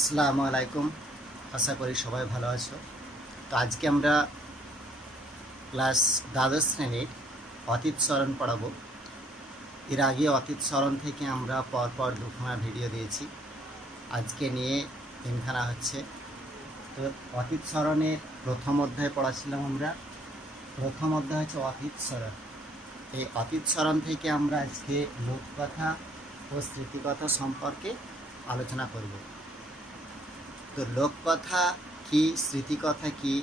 আসসালামু আলাইকুম। আশা করি সবাই ভালো আছো। তো আজকে আমরা ক্লাস দ্বাদশ শ্রেণীর অতীত স্মরণ পড়াবো। এর আগে অতীত স্মরণ থেকে আমরা পরপর দুখানা ভিডিও দিয়েছি, আজকে নিয়ে তিনখানা হচ্ছে। তো অতীত স্মরণের প্রথম অধ্যায় পড়াছিলাম আমরা। প্রথম অধ্যায় হচ্ছে অতীত স্মরণ। এই অতীত স্মরণ থেকে আমরা আজকে লোককথা ও স্মৃতিকথা সম্পর্কে আলোচনা করব। তো লোককথা কি, স্মৃতিকথা কি,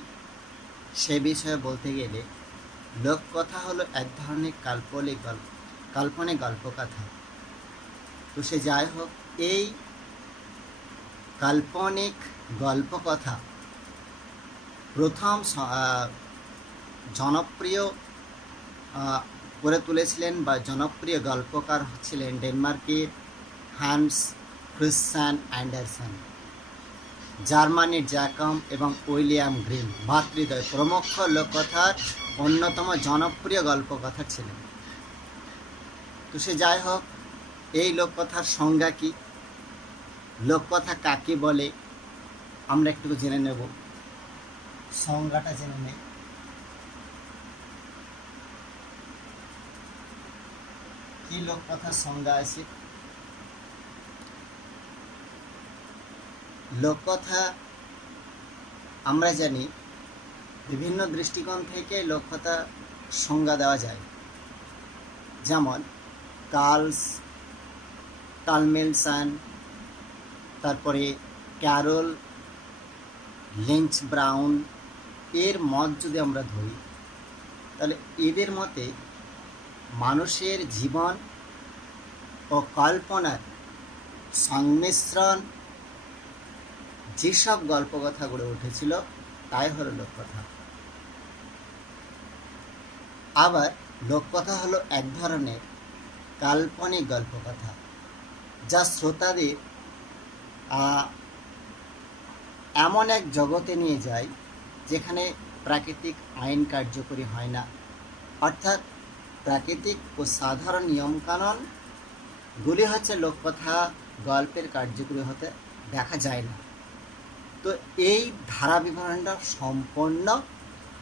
সে বিষয়ে বলতে গেলে লোককথা হলো এক ধরনের কাল্পনিক গল্পকথা। তো সে যাই হোক, এই কাল্পনিক গল্পকথা প্রথম জনপ্রিয় করে তুলেছিলেন বা জনপ্রিয় গল্পকার ছিলেন ডেনমার্কের হান্স ক্রিশ্চিয়ান অ্যান্ডারসন, জার্মানির জ্যাকব এবং উইলিয়াম গ্রিন ভাতৃদ্বয় প্রমুখ লোককথার অন্যতম জনপ্রিয় গল্পকথা ছিলেন। তো সে যাই হোক, এই লোককথার সংজ্ঞা কি, লোককথা কাকে বলে আমরা একটু জেনে নেব। সংজ্ঞাটা জেনে নেই। কি লোককথার সংজ্ঞা আছে? লোককথা আমরা জানি বিভিন্ন দৃষ্টিকোণ থেকে লোককথা সংজ্ঞা দেওয়া যায়। যেমন কার্লস টালমেলসান, তারপরে ক্যারল লিঞ্চ ব্রাউন, এর মত যদি আমরা ধরি, তাহলে এদের মতে মানুষের জীবন ও কল্পনার সংমিশ্রণ যেসব গল্পকথা গড়ে উঠেছিল তাই হলো লোককথা। আবার লোককথা হলো এক ধরনের কাল্পনিক গল্পকথা যা শ্রোতাদের এমন এক জগতে নিয়ে যায় যেখানে প্রাকৃতিক আইন কার্যকরী হয় না, অর্থাৎ প্রাকৃতিক ও সাধারণ নিয়মকানুনগুলি হচ্ছে লোককথা গল্পের কার্যকরী হতে দেখা যায় না। তো এই ধারা বিবরণটা সম্পূর্ণ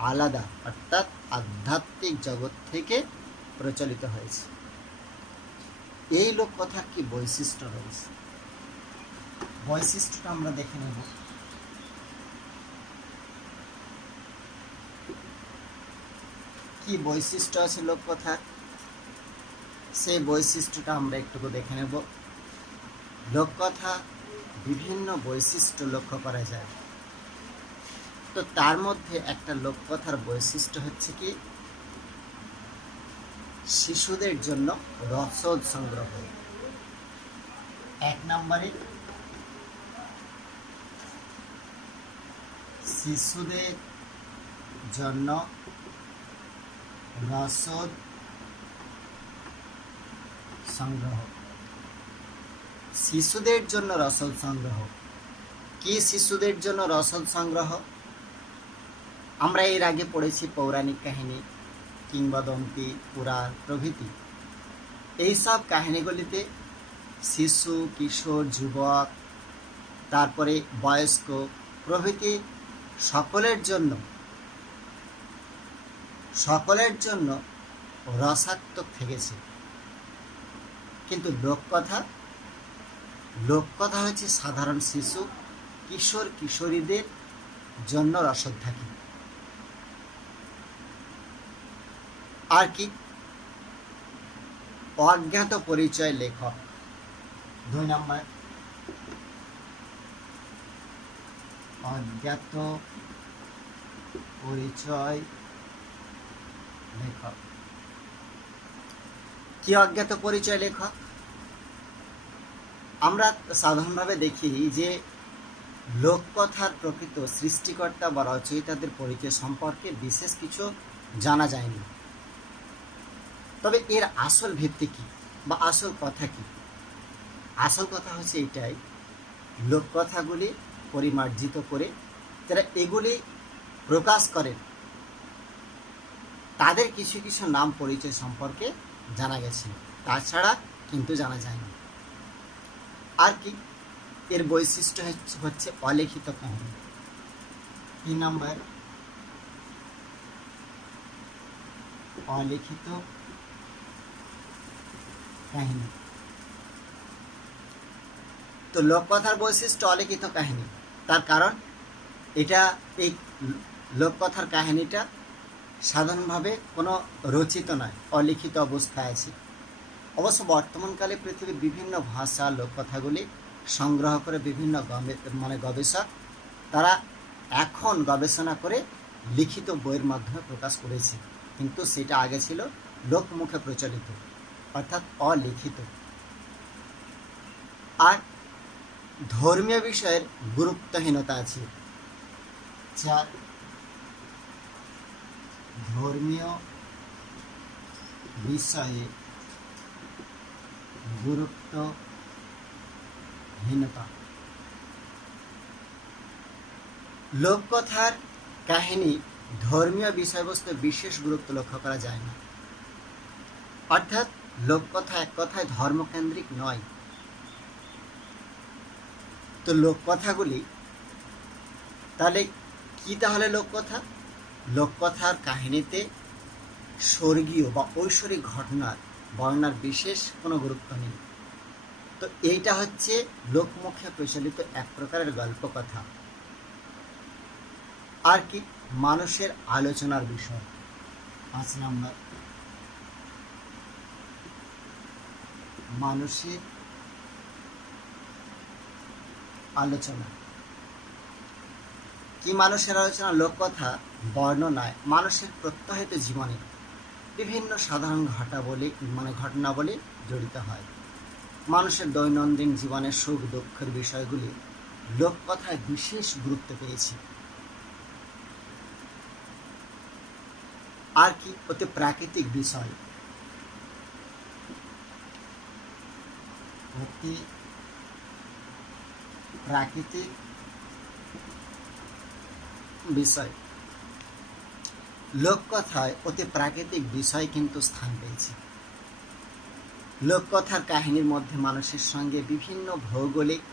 আলাদা, অর্থাৎ আধ্যাত্মিক জগৎ থেকে প্রচলিত হয়েছে। এই লোককথার কি বৈশিষ্ট্য রয়েছে, বৈশিষ্ট্যটা আমরা দেখে নেব। কি বৈশিষ্ট্য আছে লোককথার, সেই বৈশিষ্ট্যটা আমরা একটু দেখে নেব। লোককথা বিভিন্ন বৈশিষ্ট্য লক্ষ্য করা যায়। তো তার মধ্যে একটা লোককথার বৈশিষ্ট্য হচ্ছে কি, শিশুদের জন্য রসদ সংগ্রহ। এক নম্বরে শিশুদের জন্য রসদ সংগ্রহ। শিশুদের জন্য রসদ সংগ্রহ কি? শিশুদের জন্য রসদ সংগ্রহ আমরা এর আগে পড়েছি পৌরাণিক কাহিনী, কিংবদন্তি, পুরাণ প্রভৃতি। এইসব কাহিনীগুলিতে শিশু, কিশোর, যুবক, তারপরে বয়স্ক প্রভৃতি সকলের জন্য রসাত্মক থেকেছে। কিন্তু লোককথা হচ্ছে সাধারণ শিশু, কিশোর, কিশোরীদের জন্য রসদ থাকে। আর কি? অজ্ঞাত পরিচয় লেখক। 2 নম্বর, অজ্ঞাত পরিচয় লেখক। কি অজ্ঞাত পরিচয় লেখক? আমরা সাধারণভাবে দেখি যে লোককথার প্রকৃত সৃষ্টিকর্তা বা রচয়িতাদের পরিচয় সম্পর্কে বিশেষ কিছু জানা যায়নি। তবে এর আসল ভিত্তি কি বা আসল কথা কি? আসল কথা হচ্ছে এটাই, লোককথাগুলি পরিমার্জিত করে যারা এগুলি প্রকাশ করেন তাদের কিছু কিছু নাম পরিচয় সম্পর্কে জানা গেছে, তাছাড়া কিন্তু জানা যায়নি। আর কি? এর বৈশিষ্ট্য হচ্ছে অলিখিত কাহিনী। 3 নম্বর, অলিখিত কাহিনী। তো লোককথার বৈশিষ্ট্য অলিখিত কাহিনী, তার কারণ এটা এই লোককথার কাহিনীটা সাধারণভাবে কোনো রচিত নয়, অলিখিত অবস্থায় আছে। অবশ্য বর্তমানকালে পৃথিবীর বিভিন্ন ভাষা লোককথাগুলি সংগ্রহ করে বিভিন্ন গবেষক তারা এখন গবেষণা করে লিখিত বইয়ের মাধ্যমে প্রকাশ করেছে, কিন্তু সেটা আগে ছিল লোকমুখে প্রচলিত, অর্থাৎ অলিখিত। আর ধর্মীয় বিষয়ের গুরুত্বহীনতা আছে। 4, ধর্মীয় বিষয়ে গুরুত্বহীনতা। লোককথার কাহিনী ধর্মীয় বিষয়বস্তু বিশেষ গুরুত্ব লক্ষ্য করা যায় না, অর্থাৎ লোককথা এক কথায় ধর্মকেন্দ্রিক নয়। তো লোককথাগুলি তাহলে কি? তাহলে লোককথা, লোককথার কাহিনীতে স্বর্গীয় বা ঐশ্বরিক ঘটনার বর্ণনার বিশেষ কোনো গুরুত্ব নেই। তো এইটা হচ্ছে লোকমুখে প্রচলিত এক প্রকারের গল্পকথা। আর কি? মানুষের আলোচনার বিষয়। 5 নম্বর, মানুষের আলোচনা। কি মানুষের আলোচনা? লোককথা বর্ণনায় মানুষের প্রত্যহিত জীবনে বিভিন্ন সাধারণ ঘটনাবলী জড়িত হয়। মানুষের দৈনন্দিন জীবনের সুখ দুঃখের বিষয়গুলি লোককথায় বিশেষ গুরুত্ব পেয়েছে। আর কি? অতি প্রাকৃতিক বিষয়। অতি প্রাকৃতিক বিষয়। লোককথায় অতি প্রাকৃতিক বিষয় কিন্তু স্থান পেয়েছে। লোককথার কাহিনীর মধ্যে মানুষের সঙ্গে বিভিন্ন ভৌগোলিক,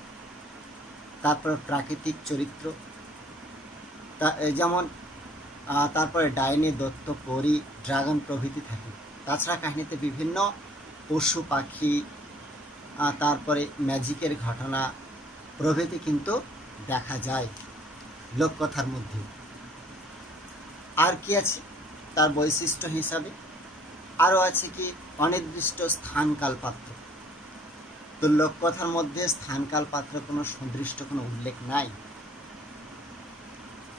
তারপর প্রাকৃতিক চরিত্র, যেমন তারপরে ডাইনি, দত্ত, পরী, ড্রাগন প্রভৃতি থাকে। তাছাড়া কাহিনীতে বিভিন্ন পশু পাখি, তারপরে ম্যাজিকের ঘটনা প্রভৃতি কিন্তু দেখা যায় লোককথার মধ্যে। আর কি আছে তার বৈশিষ্ট্য হিসাবে? আরও আছে কি অনির্দিষ্ট স্থানকাল পাত্র। তো লোককথার মধ্যে স্থানকাল পাত্র কোনো সুনির্দিষ্ট কোনো উল্লেখ নাই।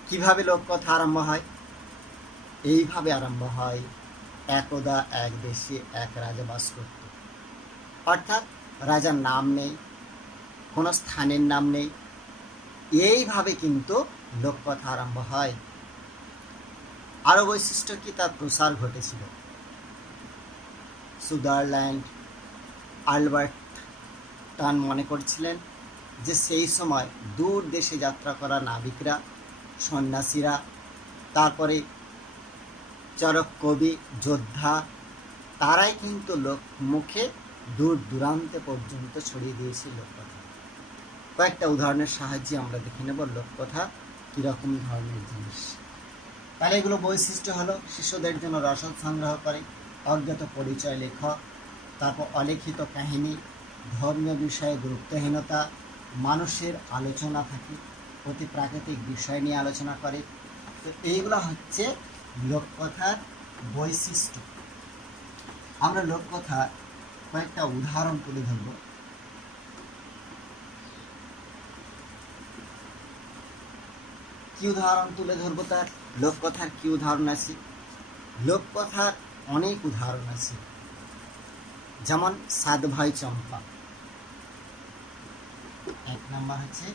কিভাবে লোককথা আরম্ভ হয়? এইভাবে আরম্ভ হয়, একদা এক দেশে এক রাজা বাস করত। অর্থাৎ রাজার নাম নেই, কোনো স্থানের নাম নেই, এইভাবে কিন্তু লোককথা আরম্ভ হয়। আরও বৈশিষ্ট্য কি? তার প্রসার ঘটেছিল। সুদারল্যান্ড আলবার্ট টান মনে করছিলেন যে সেই সময় দূর দেশে যাত্রা করা নাবিকরা, সন্ন্যাসীরা, তারপরে চরক কবি, যোদ্ধা, তারাই কিন্তু লোকমুখে দূর দূরান্তে পর্যন্ত ছড়িয়ে দিয়েছে লোককথা। কয়েকটা উদাহরণের সাহায্যে আমরা দেখে নেব লোককথা কীরকম ধরনের জিনিস। তাহলে এগুলো বৈশিষ্ট্য হলো শিশুদের জন্য রসদ সংগ্রহ করে, অজ্ঞাত পরিচয় লেখক, তারপর অলিখিত কাহিনী, ধর্মীয় বিষয়ে গুরুত্বহীনতা, মানুষের আলোচনা থাকে, অতি প্রাকৃতিক বিষয় নিয়ে আলোচনা করে। তো এইগুলো হচ্ছে লোককথার বৈশিষ্ট্য। আমরা লোককথার কয়েকটা উদাহরণ তুলে ধরব। কি উদাহরণ তুলে ধরবো? তার লোককথার কি উদাহরণ আছে? লোককথার অনেক উদাহরণ আছে, যেমন 7 ভাই চম্পা। 1 নম্বর হচ্ছে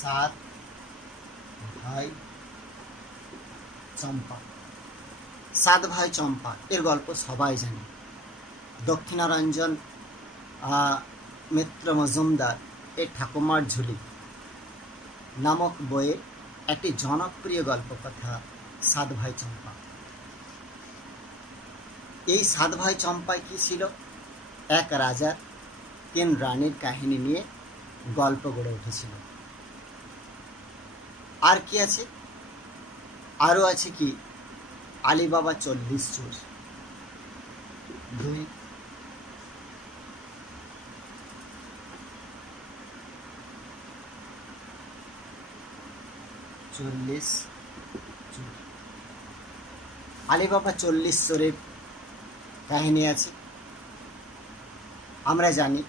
7 ভাই চম্পা। 7 ভাই চম্পা এর গল্প সবাই জানে। দক্ষিণারঞ্জন মিত্র মজুমদার এর ঠাকুমার ঝুলি নামক বইয়ের একটি জনপ্রিয় গল্পকথা 7 ভাই চম্পা। এই 7 ভাই চম্পায় কি ছিল? এক রাজার 3 রানীর কাহিনী নিয়ে গল্প গড়ে উঠেছিল। আর কি আছে? আরও আছে কি আলিবাবা 40 চোর। 2 40 চোর। আলিবাবা 40 চোরের কাহিনী আছে। আমরা জানি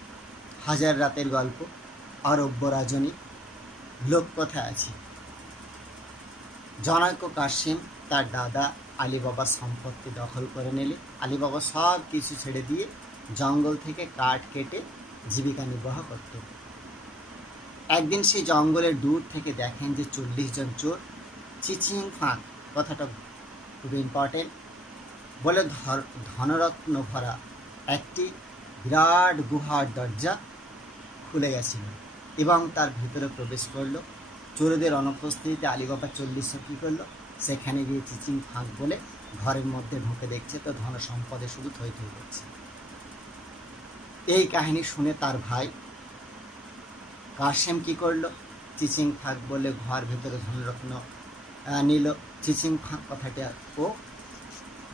হাজার রাতের গল্প, অরব্য রজনী, লোককথা আছে। জনৈক কাসিম তার দাদা আলিবাবার সম্পত্তি দখল করে নিলে আলিবাবা সব কিছু ছেড়ে দিয়ে জঙ্গল থেকে কাঠ কেটে জীবিকা নির্বাহ করত। একদিন সেই জঙ্গলের দূর থেকে দেখেন যে 40 জন চোর চিচিং ফাঁক, কথাটা খুব ইম্পর্টেন্ট, বলে ধনরত্ন ভরা একটি বিরাট গুহার দরজা খুলে গেছিল এবং তার ভিতরে প্রবেশ করলো। চোরদের অনুপস্থিতিতে আলিবাবা 40 কী করলো, সেখানে গিয়ে চিচিং ফাঁক বলে ঘরের মধ্যে ঢুকে দেখছে তো ধন সম্পদে শুধু থই থই করছে। এই কাহিনী শুনে তার ভাই কাসেম কি করলো, চিচিং ফাঁক বলে ঘর ভেতরে ধনরত্ন নিল। চিচিং ফাঁক কথাটা ও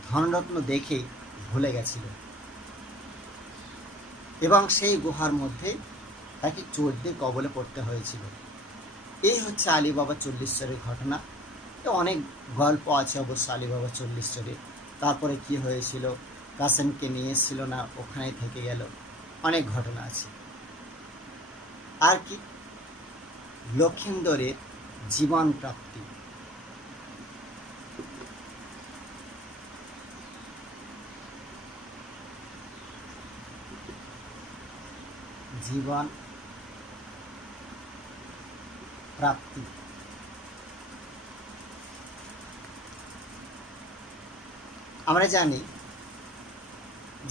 ধনরত্ন দেখেই ভুলে গেছিল এবং সেই গুহার মধ্যে তাকে চোরদের কবলে পড়তে হয়েছিল। এই হচ্ছে আলিবাবা 40 চোরের ঘটনা। অনেক গল্প আছে অবশ্য আলিবাবা 40 চোরের। তারপরে কি হয়েছিল, কাসেমকে নিয়ে এসেছিল না, ওখানে থেকে গেল, অনেক ঘটনা আছে। আর কি লক্ষিন্দরের জীবন প্রাপ্তি। জীবন প্রাপ্তি আমরা জানি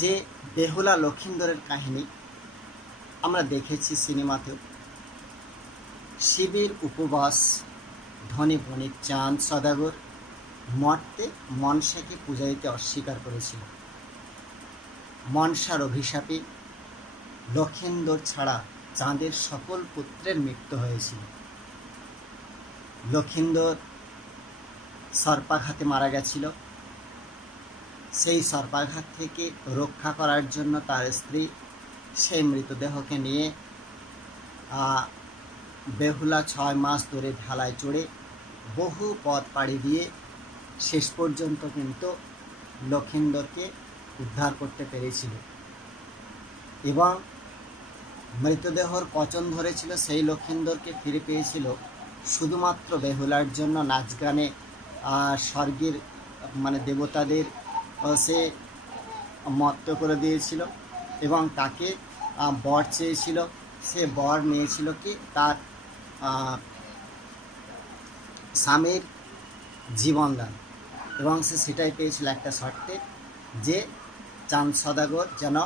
যে বেহুলা লক্ষিন্দরের কাহিনী আমরা দেখেছি সিনেমাতেও। শিবের উপবাস, ধনী বণিক চাঁদ সদাগর মর্তে মনসাকে পূজা দিতে অস্বীকার করেছিল। মনসার অভিশাপে লক্ষিন্দর ছাড়া চাঁদের সকল পুত্রের মৃত্যু হয়েছিল। লক্ষিন্দর সর্পাঘাতে মারা গেছিল। সেই সর্পাঘাত থেকে রক্ষা করার জন্য তার স্ত্রী সেই মৃতদেহকে নিয়ে বেহুলা 6 মাস ধরে ঢালায় চড়ে বহু পথ পাড়ি দিয়ে শেষ পর্যন্ত কিন্তু লক্ষিন্দরকে উদ্ধার করতে পেরেছিল এবং মৃতদেহর কচন ধরেছিল সেই লক্ষিন্দরকে ফিরে পেয়েছিল শুধুমাত্র বেহুলার জন্য। নাচ গানে স্বর্গের মানে দেবতাদের সে মত্ত করে দিয়েছিল এবং তাকে বর চেয়েছিল। সে বর নিয়েছিল কি তার স্বামীর জীবনদান এবং সে সেটাই পেয়েছিল একটা শর্তে, যে চাঁদ সদাগর যেন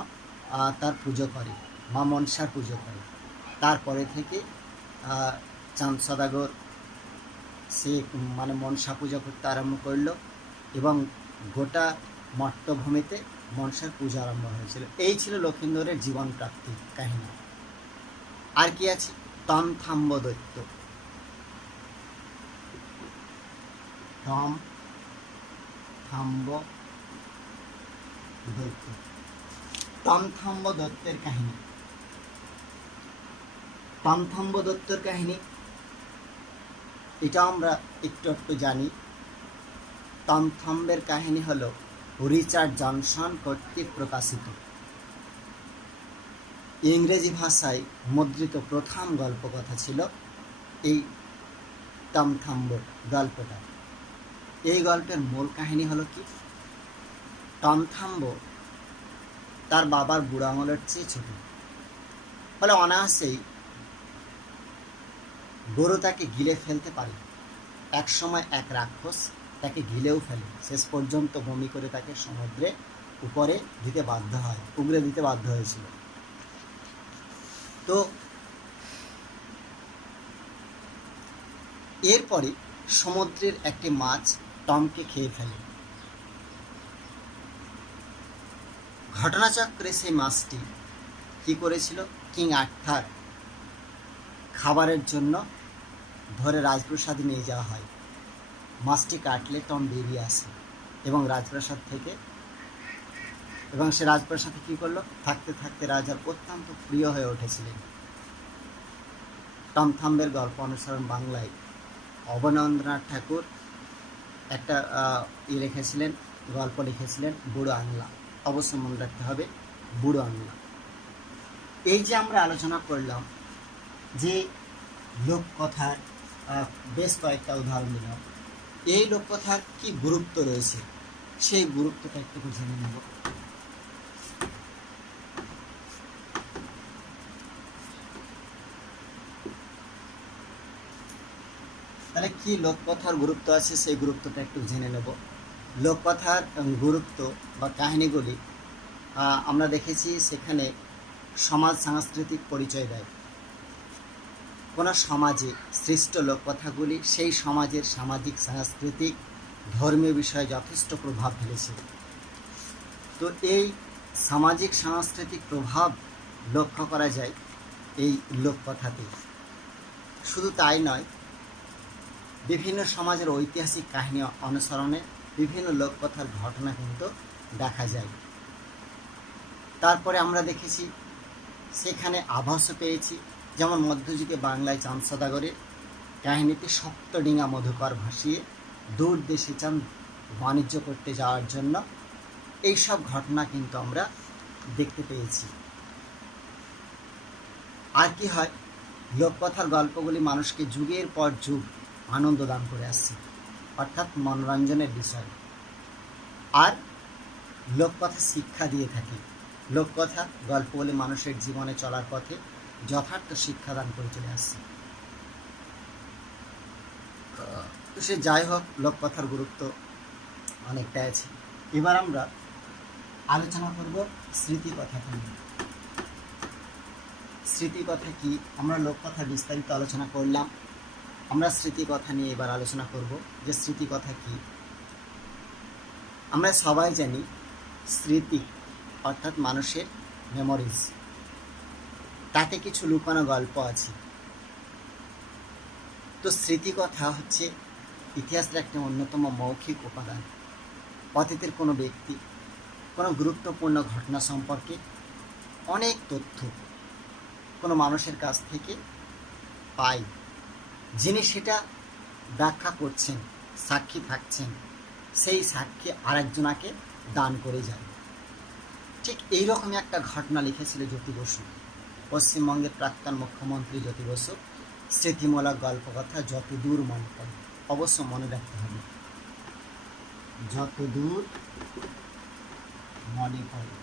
তার পুজো করে, মা মনসার পুজো করে। তারপরে থেকে চাঁদ সদাগর সে মানে মনসা পূজা করতে আরম্ভ করলো এবং গোটা মর্তভূমিতে মনসার পূজা আরম্ভ হয়েছিল। এই ছিল লক্ষিন্দরের জীবন প্রাপ্তির কাহিনী। আর কি আছে? তমথাম্ব দৈত্য। তমথাম্ব দৈত্য। তমথাম্ব দত্তের কাহিনী। তমথাম্ব দত্তের কাহিনী এটা আমরা একটু একটু জানি। তমথাম্বের কাহিনী হলো রিচার্ড জনসন কর্তৃক প্রকাশিত ইংরেজি ভাষায় মুদ্রিত প্রথম গল্পকথা ছিল এই তমথাম্ব গল্পটা। এই গল্পের মূল কাহিনী হলো কি, তমথাম্ব তার বাবার বুড়ো আঙুলের চেয়ে ছোট, ফলে অনায়াসেই গরু তাকে গিলে ফেলতে পারে। এক সময় এক রাক্ষস তাকে গিলেও ফেলে, শেষ পর্যন্ত বমি করে তাকে সমুদ্রে উপরে দিতে বাধ্য হয়, উগড়ে দিতে বাধ্য হয়েছিল। তো এরপরে সমুদ্রের একটি মাছ টমকে খেয়ে ফেলে। ঘটনাচক্রে সেই মাছটি কি করেছিল, কিং আর্থার খাবারের জন্য ধরে রাজপ্রাসাদে নিয়ে যাওয়া হয়। মাছটি কাটলে টম বেরিয়ে আসে এবং রাজপ্রাসাদ থেকে এবং সে রাজপ্রাসাদে কী করলো, থাকতে থাকতে রাজার অত্যন্ত প্রিয় হয়ে উঠেছিলেন। টম থাম্বের গল্প অনুসরণ বাংলায় অবনীন্দ্রনাথ ঠাকুর একটা লিখেছিলেন, গল্প লিখেছিলেন, বুড়ো আংলা। অবশ্যই মনে রাখতে হবে বুড়ো আংলা। এই যে আমরা আলোচনা করলাম যে লোককথার বেশ কয়েকটা উদাহরণ দিলাম, এই লোককথার কি গুরুত্ব রয়েছে সেই গুরুত্বটা একটু জেনে নেব। তাহলে কি লোককথার গুরুত্ব আছে সেই গুরুত্বটা একটু জেনে নেব। লোককথার গুরুত্ব বা কাহিনীগুলি আমরা দেখেছি সেখানে সমাজ সাংস্কৃতিক পরিচয় দেয়। কোনো সমাজে সৃষ্ট লোককথাগুলি সেই সমাজের সামাজিক সাংস্কৃতিক ধর্মীয় বিষয়ে যথেষ্ট প্রভাব ফেলেছে। তো এই সামাজিক সাংস্কৃতিক প্রভাব লক্ষ্য করা যায় এই লোককথাতে। শুধু তাই নয়, বিভিন্ন সমাজের ঐতিহাসিক কাহিনী অনুসরণে বিভিন্ন লোককথার ঘটনা কিন্তু দেখা যায়। তারপরে আমরা দেখেছি সেখানে আভাসও পেয়েছি, যেমন মধ্যযুগে বাংলায় চাঁদ সওদাগরের কাহিনীতে সপ্তডিঙা মধুকর ভাসিয়ে দূর দেশে চান বাণিজ্য করতে যাওয়ার জন্য, এইসব ঘটনা কিন্তু আমরা দেখতে পেয়েছি। আর কি হয়, লোককথার গল্পগুলি মানুষকে যুগের পর যুগ আনন্দ দান করে আসছে, অর্থাৎ মনোরঞ্জনের বিষয়। আর লোককথা শিক্ষা দিয়ে থাকে। লোককথা গল্পগুলি মানুষের জীবনে চলার পথে যথার্থ শিক্ষাদান করে চলে আসছে। তো সে যাই হোক, লোককথার গুরুত্ব অনেকটা আছে। এবার আমরা আলোচনা করব স্মৃতিকথা নিয়ে। স্মৃতিকথা কি? আমরা লোককথা বিস্তারিত আলোচনা করলাম, আমরা স্মৃতিকথা নিয়ে এবার আলোচনা করব যে স্মৃতিকথা কি। আমরা সবাই জানি স্মৃতি অর্থাৎ মানুষের মেমোরিজ, তাতে কিছু লুকানো গল্প আছে। তো স্মৃতিকথা হচ্ছে ইতিহাসের একটি অন্যতম মৌখিক উপাদান। অতীতের কোনো ব্যক্তি, কোনো গুরুত্বপূর্ণ ঘটনা সম্পর্কে অনেক তথ্য কোনো মানুষের কাছ থেকে পাই, যিনি সেটা ব্যাখ্যা করছেন, সাক্ষী থাকছেন, সেই সাক্ষী আরেকজনাকে দান করে যায়। ঠিক এইরকমই একটা ঘটনা লিখেছিল জ্যোতি বসু। পশ্চিমবঙ্গের প্রাক্তন মুখ্যমন্ত্রী জ্যোতি বসু স্মৃতিমূলক গল্পকথা যতদূর মনে পড়ে। অবশ্য মনে রাখতে হবে যতদূর মনে পড়ে।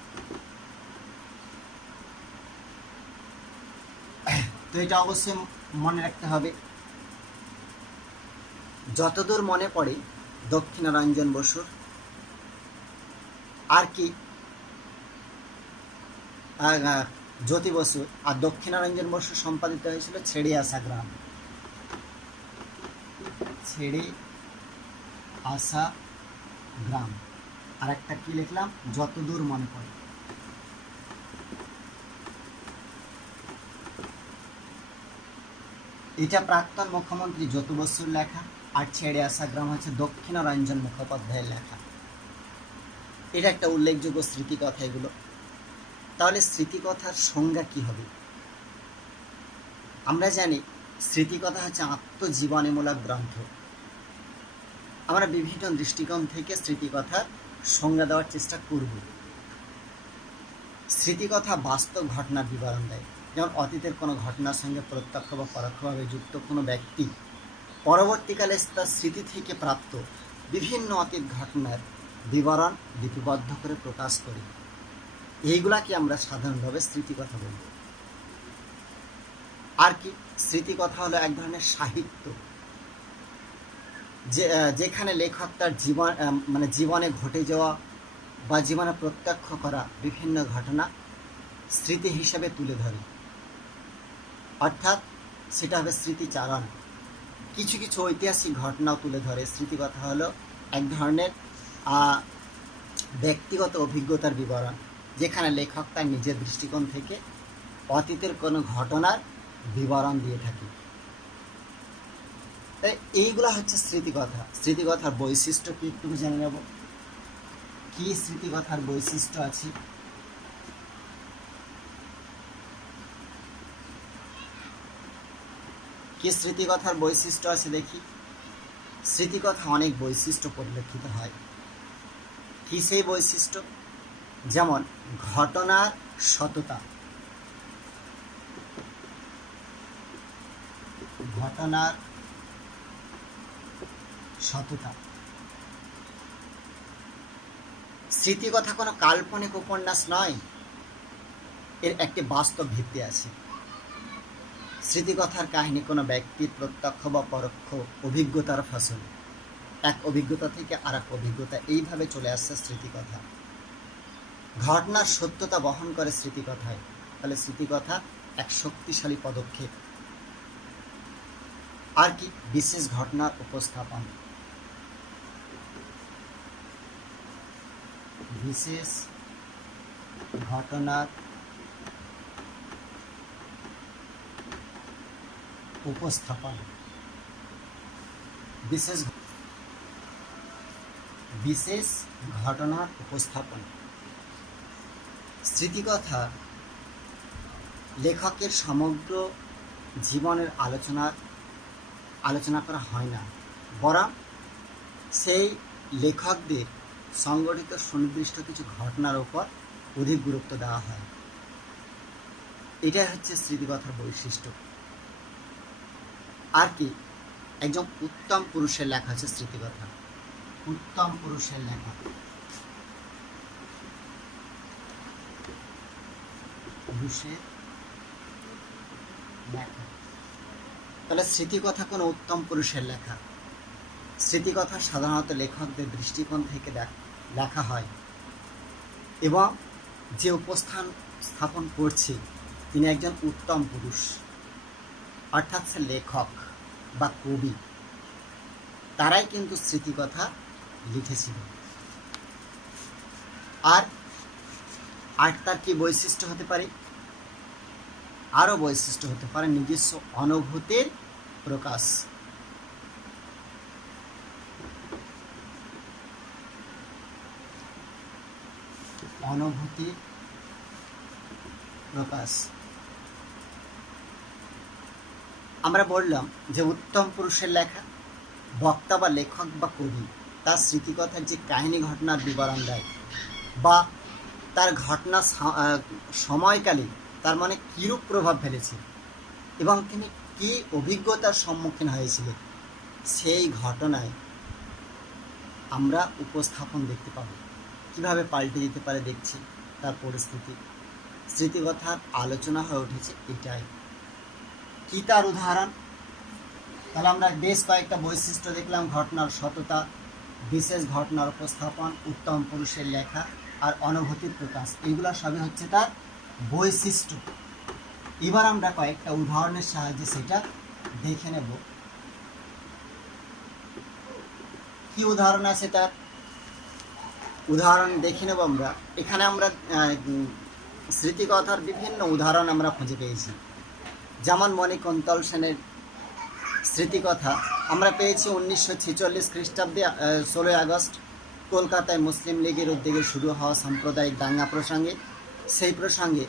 তো এটা অবশ্যই মনে রাখতে হবে, যতদূর মনে পড়ে দক্ষিণারঞ্জন বসুর। আর কি জ্যোতি বসু আর দক্ষিণারঞ্জন বসু সম্পাদিত হয়েছিল ছেড়ে আসা গ্রাম। ছেড়ে আসা গ্রাম। আর একটা কি লিখলাম, যতদূর মনে পড়ে। এটা প্রাক্তন মুখ্যমন্ত্রী জ্যোতি বসুর লেখা, আর ছেড়ে আসা গ্রাম হচ্ছে দক্ষিণারঞ্জন মুখোপাধ্যায়ের লেখা। এটা একটা উল্লেখযোগ্য স্মৃতিকথা এগুলো। তাহলে স্মৃতিকথার সংজ্ঞা কি হবে? আমরা জানি স্মৃতিকথা হচ্ছে আত্মজীবনীমূলক গ্রন্থ। আমরা বিভিন্ন দৃষ্টিকোণ থেকে স্মৃতিকথার সংজ্ঞা দেওয়ার চেষ্টা করব। স্মৃতিকথা বাস্তব ঘটনার বিবরণ দেয়, যেমন অতীতের কোনো ঘটনার সঙ্গে প্রত্যক্ষ বা পরোক্ষভাবে যুক্ত কোনো ব্যক্তি পরবর্তীকালে তার স্মৃতি থেকে প্রাপ্ত বিভিন্ন অতীত ঘটনার বিবরণ লিপিবদ্ধ করে প্রকাশ করি। এইগুলাকে আমরা সাধারণভাবে স্মৃতিকথা বলব। আর কি, স্মৃতিকথা হলো এক ধরনের সাহিত্য, যেখানে লেখক তার জীবনে ঘটে যাওয়া বা জীবনে প্রত্যক্ষ করা বিভিন্ন ঘটনা স্মৃতি হিসাবে তুলে ধরে। অর্থাৎ সেটা হবে স্মৃতিচারণ। কিছু কিছু ঐতিহাসিক ঘটনাও তুলে ধরে। স্মৃতিকথা হলো এক ধরনের ব্যক্তিগত অভিজ্ঞতার বিবরণ, যেখানে লেখক তার নিজের দৃষ্টিকোণ থেকে অতীতের কোনো ঘটনার বিবরণ দিয়ে থাকি। তাই এইগুলা হচ্ছে স্মৃতিকথা। স্মৃতিকথার বৈশিষ্ট্য কি একটু জেনে নেব। কি স্মৃতিকথার বৈশিষ্ট্য আছে? কি স্মৃতিকথার বৈশিষ্ট্য আছে দেখি। স্মৃতিকথা অনেক বৈশিষ্ট্য পরিলক্ষিত হয়। কি সেই বৈশিষ্ট্য? যেমন ঘটনার সততা, ঘটনার সততা। স্মৃতিকথা কোনো কাল্পনিক উপন্যাস নয়, এর একটি বাস্তব ভিত্তি আছে। স্মৃতিকথার কাহিনী কোনো ব্যক্তির প্রত্যক্ষ বা পরোক্ষ অভিজ্ঞতার ফসল। এক অভিজ্ঞতা থেকে আর এক অভিজ্ঞতা, এইভাবে চলে আসছে স্মৃতিকথা। ঘটনার সত্যতা বহন করে স্মৃতিকথায়। তাহলে স্মৃতিকথা এক শক্তিশালী পদক্ষেপ। আর কি? বিশেষ ঘটনার উপস্থাপন, বিশেষ ঘটনার উপস্থাপন, বিশেষ ঘটনার উপস্থাপন। স্মৃতিকথা লেখকের সমগ্র জীবনের আলোচনা করা হয় না, বরং সেই লেখকদের সংগঠিত সুনির্দিষ্ট কিছু ঘটনার উপর অধিক গুরুত্ব দেওয়া হয়। এটাই হচ্ছে স্মৃতিকথার বৈশিষ্ট্য। আর কি? একজন উত্তম পুরুষের লেখা হচ্ছে স্মৃতিকথা। উত্তম পুরুষের লেখা, পুরুষের লেখা। তাহলে স্মৃতিকথা কোনো উত্তম পুরুষের লেখা। স্মৃতিকথা সাধারণত লেখকদের দৃষ্টিকোণ থেকে লেখা হয় এবং যে উপস্থান স্থাপন করছে তিনি একজন উত্তম পুরুষ, অর্থাৎ সে লেখক বা কবি। তারাই কিন্তু স্মৃতিকথা লিখেছিল। আর তার কি বৈশিষ্ট্য হতে পারে? আরও বৈশিষ্ট্য হতে পারে নিজস্ব অনুভূতির প্রকাশ। অনুভূতির প্রকাশ। আমরা বললাম যে উত্তম পুরুষের লেখা, বক্তা বা লেখক বা কবি তার স্মৃতিকথার যে কাহিনী ঘটনার বিবরণ দেয় বা তার ঘটনা সময়কালে তার মনে কীরূপ প্রভাব ফেলেছে এবং তিনি কী অভিজ্ঞতার সম্মুখীন হয়েছিলেন, সেই ঘটনায় আমরা উপস্থাপন দেখতে পাব। কীভাবে পাল্টে যেতে পারে দেখছি তার পরিস্থিতি। স্মৃতিকথার আলোচনা হয়ে উঠেছে এটাই। কী তার উদাহরণ? তাহলে আমরা বেশ কয়েকটা বৈশিষ্ট্য দেখলাম। ঘটনার সততা, বিশেষ ঘটনার উপস্থাপন, উত্তম পুরুষের লেখা আর অনুভূতির প্রকাশ। এইগুলো সবই হচ্ছে তার বৈশিষ্ট্য। এবার আমরা কয়েকটা উদাহরণের সাহায্যে সেটা দেখে নেব। কি উদাহরণ আছে তার? উদাহরণ দেখে নেব আমরা। এখানে আমরা স্মৃতিকথার বিভিন্ন উদাহরণ আমরা খুঁজে পেয়েছি। যেমন মণিকুন্তল সেনের স্মৃতিকথা আমরা পেয়েছি 1946 খ্রিস্টাব্দে 16 আগস্ট কলকাতায় মুসলিম লীগের উদ্যোগে শুরু হওয়া সাম্প্রদায়িক দাঙ্গা প্রসঙ্গে। সেই প্রসঙ্গে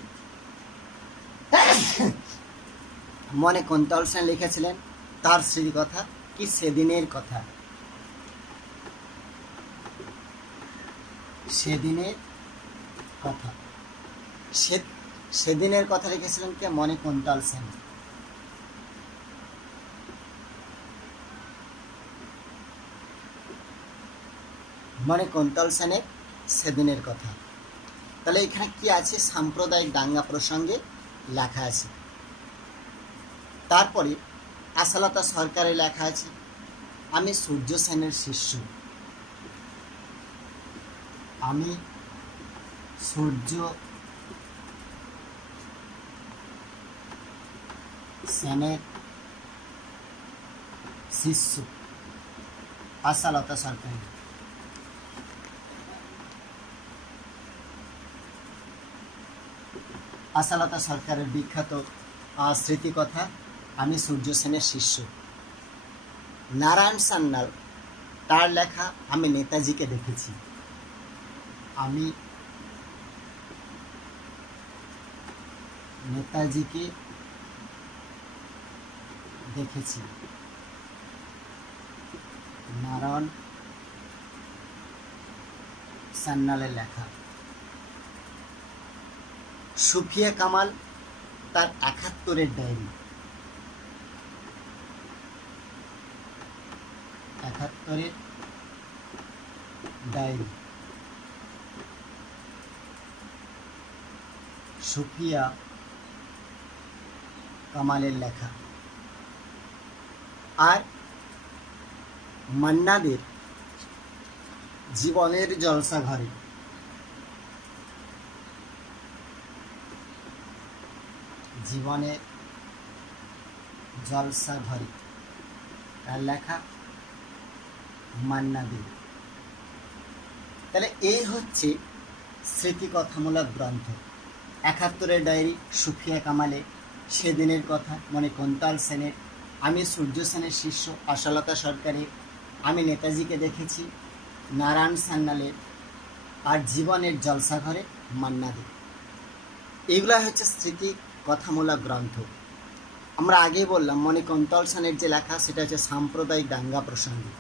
মণিকুন্তল সেন লিখেছিলেন তার স্মৃতিকথা কি? সেদিনের কথা। সেদিনের কথা। সেদিনের কথা লিখেছিলেন কে? মণিকুন্তল সেন। মণিকুন্তল সেনের সেদিনের কথা। তাহলে এখানে কি আছে? সাম্প্রদায়িক দাঙ্গা প্রসঙ্গে লেখা আছে। তারপরে আশালতা সরকারের লেখা আছে আমি সূর্য সেনের শিষ্য। আমি সূর্য সেনের শিষ্য। আশালতা সরকার। আশালতা সরকারের বিখ্যাত স্মৃতিকথা আমি সূর্য সেনের শিষ্য। নারায়ণ সান্যাল, তার লেখা আমি নেতাজিকে দেখেছি। আমি নেতাজিকে দেখেছি। নারায়ণ সান্যালের লেখা। সুফিয়া কামাল, তার ৭১-এর ডায়েরি। ৭১-এর ডায়েরি, সুফিয়া কামালের লেখা। আর মান্নাদের জীবনের জলসাঘরে, জীবনের জলসাঘরে, তার লেখা মান্নাদের। তাহলে এই হচ্ছে স্মৃতিকথামূলক গ্রন্থ। ৭১-এর ডায়েরি, সুফিয়া কামালে, সেদিনের কথা মণিকুন্তল সেনের, আমি সূর্য সেনের শিষ্য আশালতা সরকারের, আমি নেতাজিকে দেখেছি নারায়ণ সান্যালের, আর জীবনের জলসাঘরে মান্নাদের। এইগুলো হচ্ছে স্মৃতিকথামূলক গ্রন্থ। আমরা আগেই বললাম মণিকুন্তল সেনের যে লেখা সেটা হচ্ছে সাম্প্রদায়িক দাঙ্গা প্রসঙ্গে।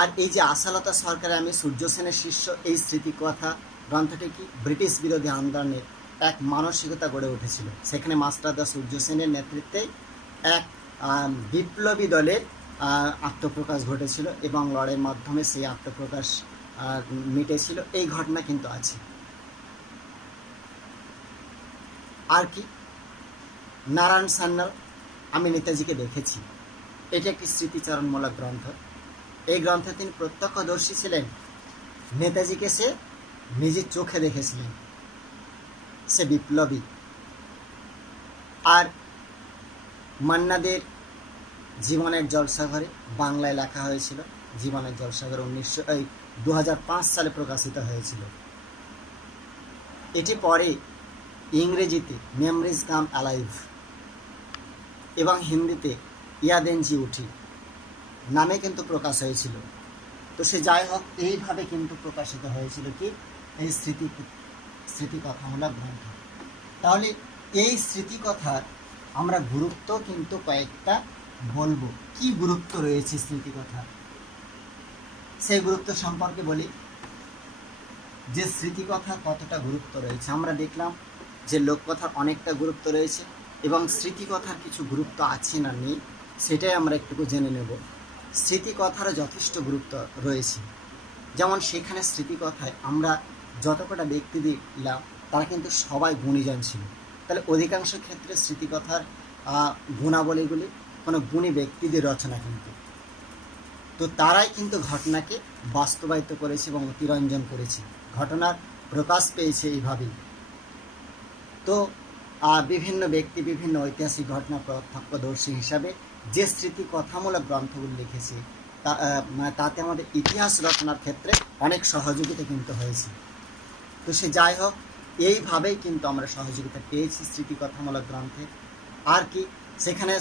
আর এই যে আশালতা সরকারের আমি সূর্য সেনের শিষ্য, এই স্মৃতিকথা গ্রন্থটি কি ব্রিটিশ বিরোধী আন্দোলনের এক মানসিকতা গড়ে উঠেছিল। সেখানে মাস্টারদা সূর্য সেনের নেতৃত্বে এক বিপ্লবী দলের আত্মপ্রকাশ ঘটেছিল এবং লড়াইয়ের মাধ্যমে সেই আত্মপ্রকাশ মিটেছিল। এই ঘটনা কিন্তু আছে। আর কি, নারায়ণ সান্যাল, আমি নেতাজিকে দেখেছি, এটি একটি স্মৃতিচারণমূলক গ্রন্থ। এই গ্রন্থে তিনি প্রত্যক্ষদর্শী ছিলেন। নেতাজিকে সে নিজের চোখে দেখেছিলেন, সে বিপ্লবী। আর মান্নাদের জীবনের জলসাঘরে বাংলায় লেখা হয়েছিল। জীবনের জলসাঘর 2005 সালে প্রকাশিত হয়েছিল। এটি পরে ইংরেজিতে মেমরিজ কাম অ্যালাইভ এবং হিন্দিতে ইয়াদেনজি উঠি নামে কিন্তু প্রকাশ হয়েছিল। তো সে যাই হোক, এইভাবে কিন্তু প্রকাশিত হয়েছিল কি এই স্মৃতিকথামূলক গ্রন্থ। তাহলে এই স্মৃতিকথার আমরা গুরুত্ব কিন্তু কয়েকটা বলবো। কি গুরুত্ব রয়েছে স্মৃতিকথার, সেই গুরুত্ব সম্পর্কে বলি। যে স্মৃতিকথা কতটা গুরুত্ব রয়েছে, আমরা দেখলাম যে লোককথার অনেকটা গুরুত্ব রয়েছে এবং স্মৃতিকথার কিছু গুরুত্ব আছে না নেই সেটাই আমরা একটু জেনে নেব। স্মৃতিকথারও যথেষ্ট গুরুত্ব রয়েছে। যেমন সেখানে স্মৃতিকথায় আমরা যত কটা ব্যক্তি দিলাম তারা কিন্তু সবাই গুণীজন ছিল। তাহলে অধিকাংশ ক্ষেত্রে স্মৃতিকথার গুণাবলীগুলি কোনো গুণী ব্যক্তিদের রচনা কিন্তু। তো তারাই কিন্তু ঘটনাকে বাস্তবায়িত করেছে এবং অতিরঞ্জন করেছে, ঘটনার প্রকাশ পেয়েছে এইভাবেই। তো বিভিন্ন ব্যক্তি বিভিন্ন ঐতিহাসিক ঘটনা প্রত্যক্ষদর্শী হিসাবে যে স্মৃতিকথামূলক গ্রন্থগুলি লিখেছে তাতে আমাদের ইতিহাস রচনার ক্ষেত্রে অনেক সহযোগিতা কিন্তু হয়েছে। তো সে যাই হোক, এইভাবেই কিন্তু আমরা সহযোগিতা পেয়েছি স্মৃতিকথামূলক গ্রন্থে। আর কি, সেখানে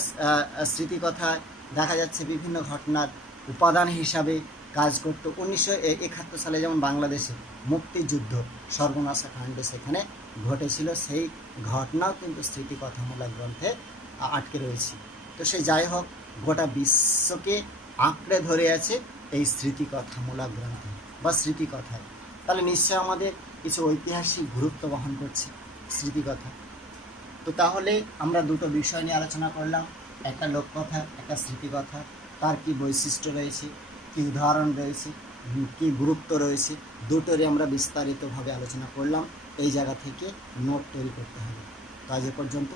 স্মৃতিকথায় দেখা যাচ্ছে বিভিন্ন ঘটনার উপাদান হিসাবে কাজ করত। 1971 সালে যেমন বাংলাদেশে মুক্তিযুদ্ধ সর্বনাশা কাণ্ড সেখানে ঘটেছিল, সেই ঘটনাও কিন্তু স্মৃতিকথামূলক গ্রন্থে আটকে রয়েছে। তো সে যাই হোক, গোটা বিশ্বকে আঁকড়ে ধরে আছে এই স্মৃতিকথামূলক গ্রন্থ বা স্মৃতিকথায়। তাহলে নিশ্চয় আমাদের কিছু ঐতিহাসিক গুরুত্ব বহন করছে স্মৃতিকথা। তো তাহলে আমরা দুটো বিষয় নিয়ে আলোচনা করলাম, একটা লোককথা, একটা স্মৃতিকথা। তার কি বৈশিষ্ট্য রয়েছে, কি উদাহরণ রয়েছে, কি গুরুত্ব রয়েছে, দুটোরই আমরা বিস্তারিতভাবে আলোচনা করলাম। এই জায়গা থেকে নোট তৈরি করতে হবে। তো আজ এ পর্যন্ত।